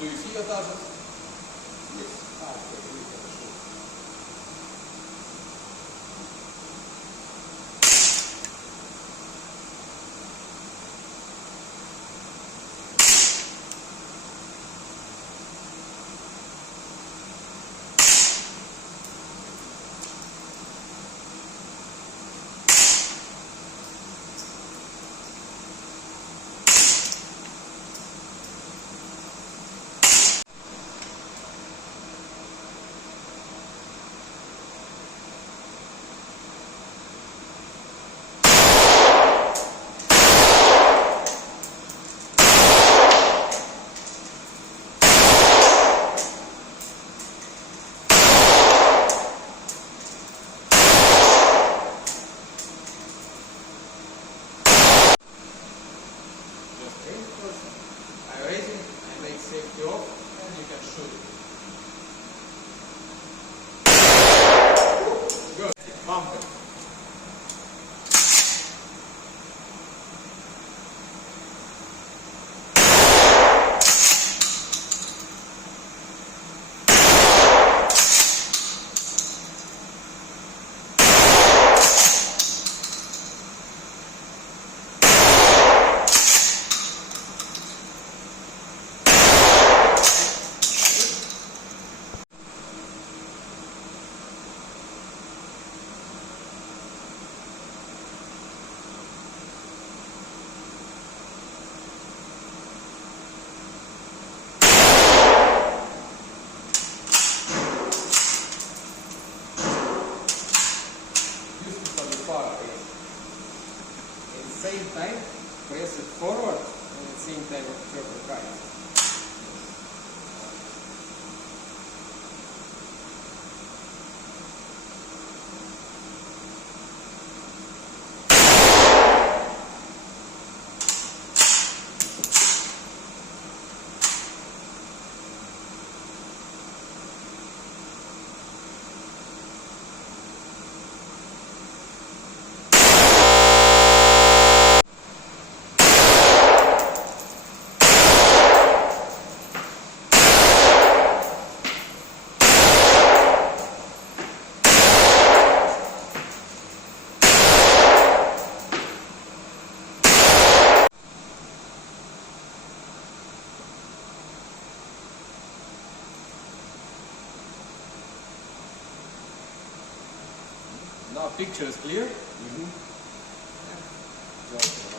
Do you see your targets? Yes. Ah, okay, really, for sure. Just aim first. I raise it, I make safety off, and you can shoot it. Good. Bump it. At the same time, press it forward and at the same time drop it right. Now picture is clear. Mm-hmm. Just